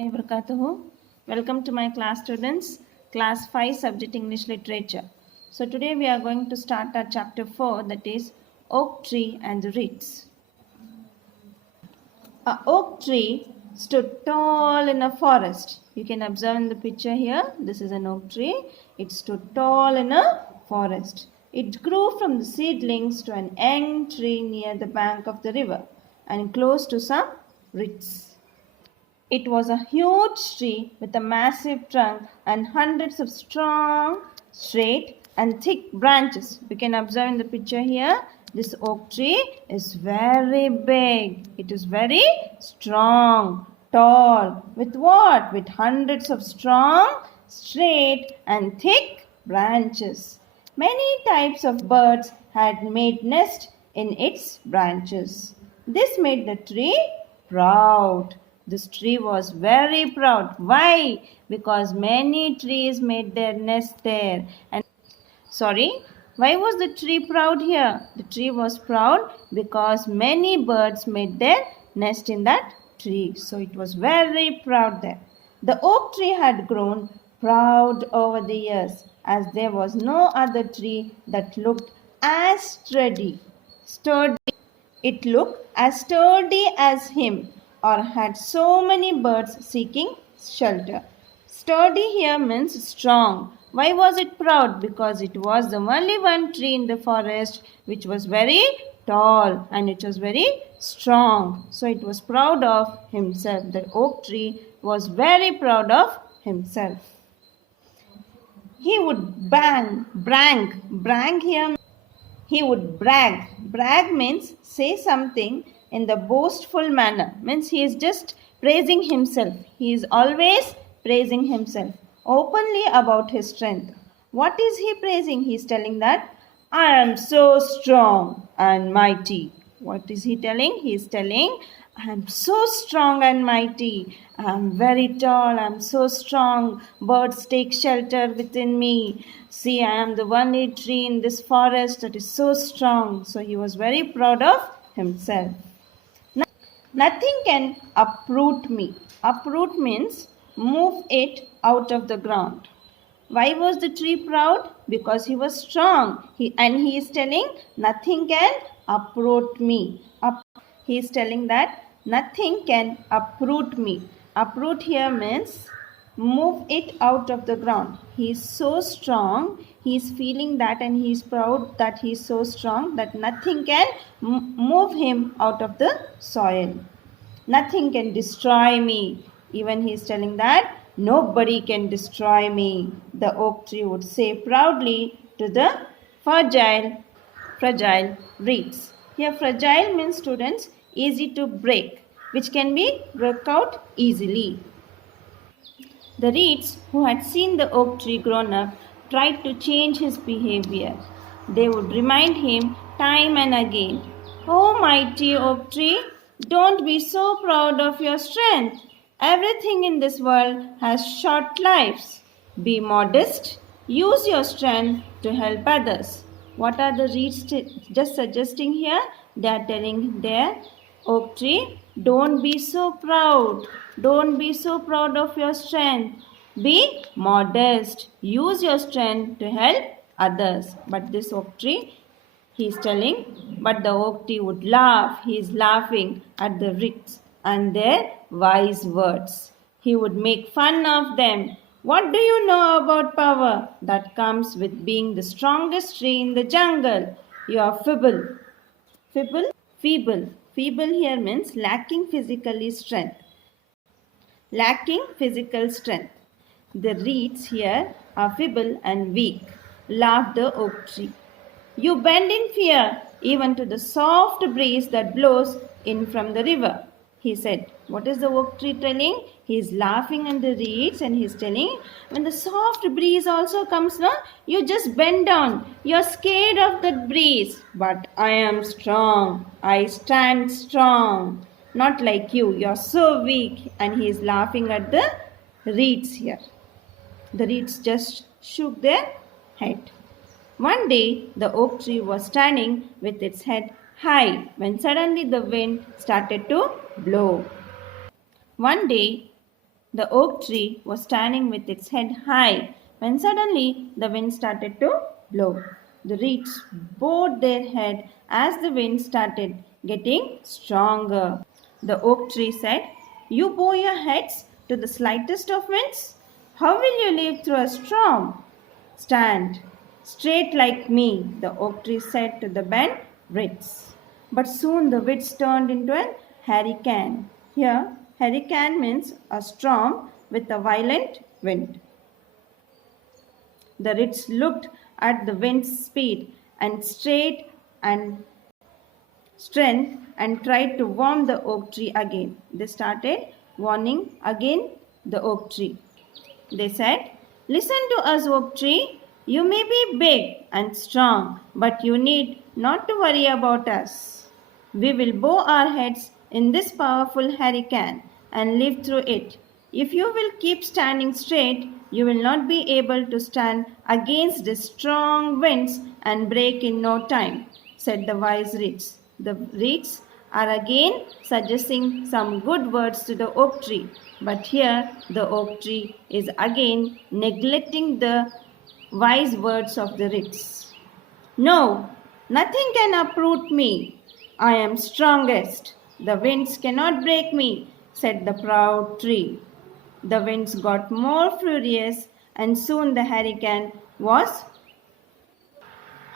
Wabarakatuh. Welcome to my class students, class 5 subject English literature. So today we are going to start our chapter 4, that is Oak Tree and the Reeds. A oak tree stood tall in a forest. You can observe in the picture here, this is an oak tree. It stood tall in a forest. It grew from the seedlings to an young tree near the bank of the river and close to some reeds. It was a huge tree with a massive trunk and hundreds of strong, straight, and thick branches. We can observe in the picture here, this oak tree is very big. It is very strong, tall. With what? With hundreds of strong, straight, and thick branches. Many types of birds had made nest in its branches. This made the tree proud. This tree was very proud. Why? Because many trees made their nest there. Why was the tree proud here? The tree was proud because many birds made their nest in that tree. So it was very proud there. The oak tree had grown proud over the years, as there was no other tree that looked as sturdy. It looked as sturdy as him, or had so many birds seeking shelter. Sturdy here means strong. Why was it proud? Because it was the only one tree in the forest which was very tall and it was very strong. So it was proud of himself. The oak tree was very proud of himself. He would brag here. He would brag. Brag means say something in the boastful manner. Means he is just praising himself. He is always praising himself openly about his strength. What is he praising? He is telling that I am so strong and mighty. What is he telling? He is telling I am so strong and mighty. I am very tall. I am so strong. Birds take shelter within me. See, I am the only tree in this forest that is so strong. So he was very proud of himself. Nothing can uproot me. Uproot means move it out of the ground. Why was the tree proud? Because he was strong. He is telling nothing can uproot me. He is telling that nothing can uproot me. Uproot here means move it out of the ground. He is so strong. He is feeling that and he is proud that he is so strong that nothing can move him out of the soil. Nothing can destroy me. Even he is telling that nobody can destroy me. The oak tree would say proudly to the fragile reeds. Here fragile means, students, easy to break, which can be broke out easily. The reeds, who had seen the oak tree grown up, tried to change his behavior. They would remind him time and again, "Oh, mighty oak tree, don't be so proud of your strength. Everything in this world has short lives. Be modest. Use your strength to help others." What are the reeds just suggesting here? They are telling their oak tree, don't be so proud. Don't be so proud of your strength. Be modest. Use your strength to help others. But this oak tree, he is telling, but the oak tree would laugh. He is laughing at the reeds and their wise words. He would make fun of them. What do you know about power that comes with being the strongest tree in the jungle? You are feeble. Feeble. Feeble here means lacking physically strength. Lacking physical strength. The reeds here are feeble and weak, laughed the oak tree. You bend in fear even to the soft breeze that blows in from the river, he said. What is the oak tree telling? He is laughing at the reeds and he is telling, when the soft breeze also comes, no, you just bend down. You are scared of that breeze. But I am strong. I stand strong. Not like you. You are so weak. And he is laughing at the reeds here. The reeds just shook their head. One day, the oak tree was standing with its head high when suddenly the wind started to blow. One day, The oak tree was standing with its head high when suddenly the wind started to blow. The reeds bowed their head as the wind started getting stronger. The oak tree said, "You bow your heads to the slightest of winds? How will you live through a storm? Stand straight like me," the oak tree said to the bent reeds. But soon the winds turned into a hurricane. Here, hurricane means a storm with a violent wind. The reeds looked at the wind's speed and and strength and tried to warn the oak tree again. They started warning again the oak tree. They said, "Listen to us, oak tree. You may be big and strong, but you need not to worry about us. We will bow our heads in this powerful hurricane and live through it. If you will keep standing straight, you will not be able to stand against the strong winds and break in no time," said the wise reeds. The reeds are again suggesting some good words to the oak tree, but here the oak tree is again neglecting the wise words of the reeds. "No, nothing can uproot me. I am strongest. The winds cannot break me," said the proud tree. The winds got more furious, and soon the hurricane was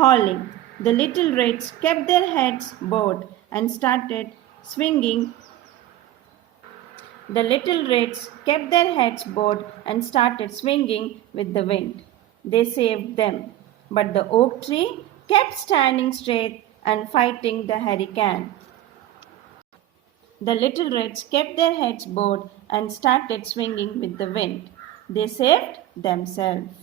howling. The little reeds kept their heads bowed and started swinging. The little reeds kept their heads bowed and started swinging with the wind. They saved them. But the oak tree kept standing straight and fighting the hurricane. The little reeds kept their heads bowed and started swinging with the wind. They saved themselves.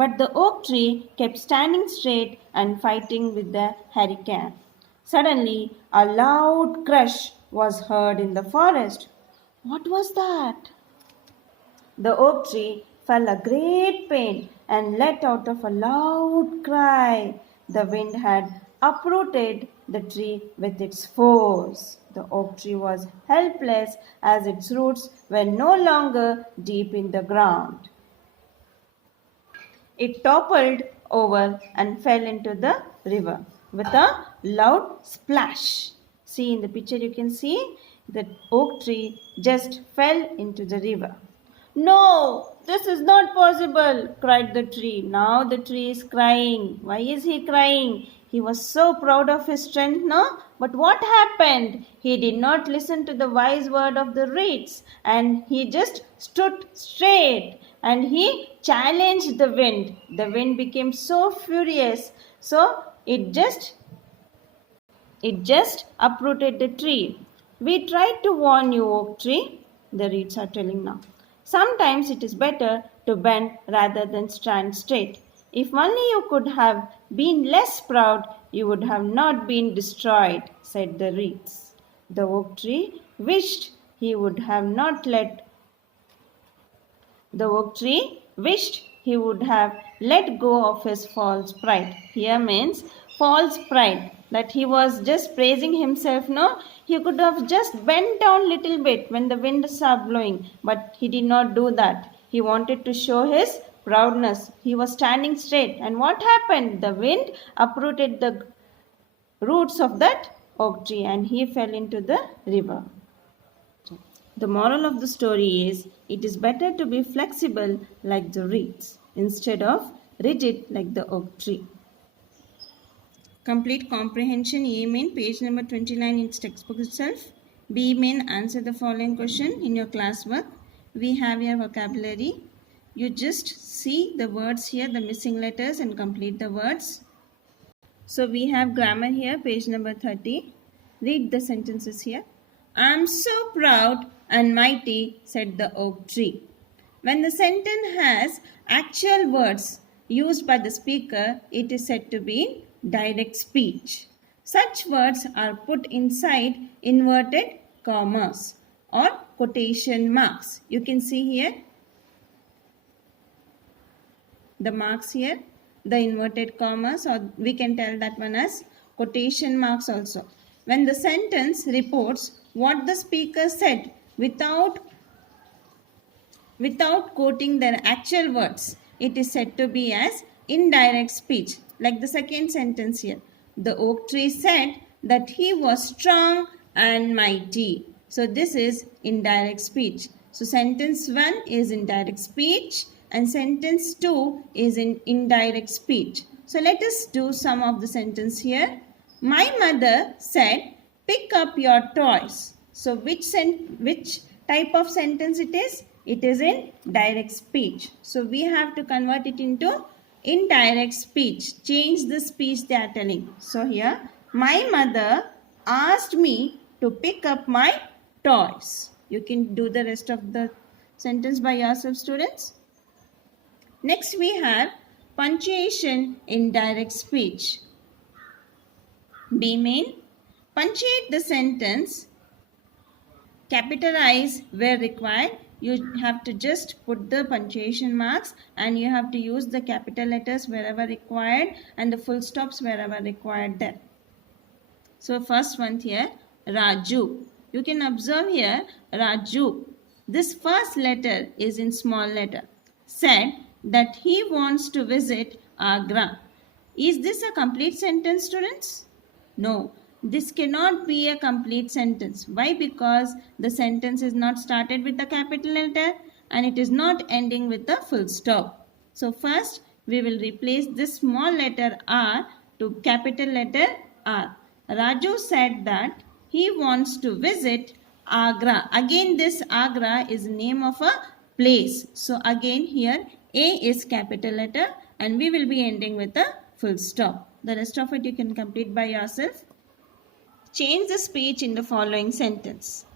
But the oak tree kept standing straight and fighting with the hurricane. Suddenly, a loud crash was heard in the forest. What was that? The oak tree felt a great pain and let out of a loud cry. The wind had uprooted the tree with its force. The oak tree was helpless as its roots were no longer deep in the ground. It toppled over and fell into the river with a loud splash. See in the picture you can see the oak tree just fell into the river. "No, this is not possible," cried the tree. Now the tree is crying. Why is he crying? He was so proud of his strength, no? But what happened? He did not listen to the wise word of the reeds and he just stood straight and he challenged the wind. The wind became so furious, so it just uprooted the tree. "We tried to warn you, oak tree," the reeds are telling now. "Sometimes it is better to bend rather than stand straight. If only you could have been less proud, you would have not been destroyed," said the reeds. The oak tree wished he would have not let The oak tree wished he would have let go of his false pride. Here means false pride, that he was just praising himself. No, he could have just bent down little bit when the wind started blowing, but he did not do that. He wanted to show his proudness. He was standing straight, and what happened? The wind uprooted the roots of that oak tree, and he fell into the river. The moral of the story is it is better to be flexible like the reeds instead of rigid like the oak tree. Complete comprehension. A main, page number 29 in textbook itself. B main, answer the following question in your classwork. We have your vocabulary. You just see the words here, the missing letters, and complete the words. So we have grammar here, page number 30. Read the sentences here. "I am so proud and mighty," said the oak tree. When the sentence has actual words used by the speaker, it is said to be direct speech. Such words are put inside inverted commas or quotation marks. You can see here the marks here, the inverted commas, or we can tell that one as quotation marks also. When the sentence reports what the speaker said without without quoting their actual words. It is said to be as indirect speech. Like the second sentence here. The oak tree said that he was strong and mighty. So this is indirect speech. So sentence 1 is indirect speech and sentence 2 is in indirect speech. So let us do some of the sentence here. My mother said, pick up your toys. So which type of sentence it is? It is in direct speech. So we have to convert it into indirect speech. Change the speech they are telling. So here, my mother asked me to pick up my toys. You can do the rest of the sentence by yourself, students. Next we have punctuation in direct speech. B main, punctuate the sentence, capitalize where required. You have to just put the punctuation marks and you have to use the capital letters wherever required and the full stops wherever required there. So first one here, Raju. You can observe here, Raju. This first letter is in small letter. Said that he wants to visit Agra. Is this a complete sentence, students? No, this cannot be a complete sentence. Why? Because the sentence is not started with the capital letter and it is not ending with the full stop. So first we will replace this small letter R to capital letter R. Raju said that he wants to visit Agra. Again this Agra is the name of a place. So again here A is capital letter and we will be ending with a full stop. The rest of it you can complete by yourself. Change the speech in the following sentence.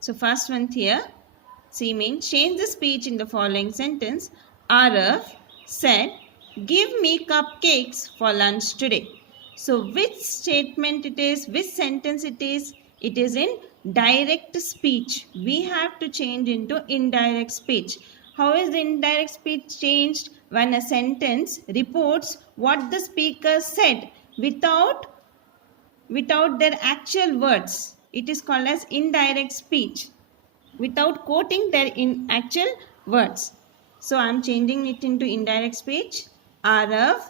So first one here, C means change the speech in the following sentence. Arav said, give me cupcakes for lunch today. So which statement it is, which sentence it is? It is in direct speech. We have to change into indirect speech. How is the indirect speech changed? When a sentence reports what the speaker said without their actual words. It is called as indirect speech. Without quoting their actual words. So I am changing it into indirect speech. Arav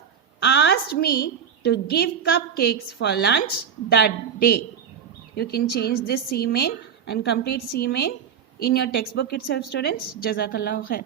asked me to give cupcakes for lunch that day. You can change this C main and complete C main in your textbook itself, students. Jazakallahu khair.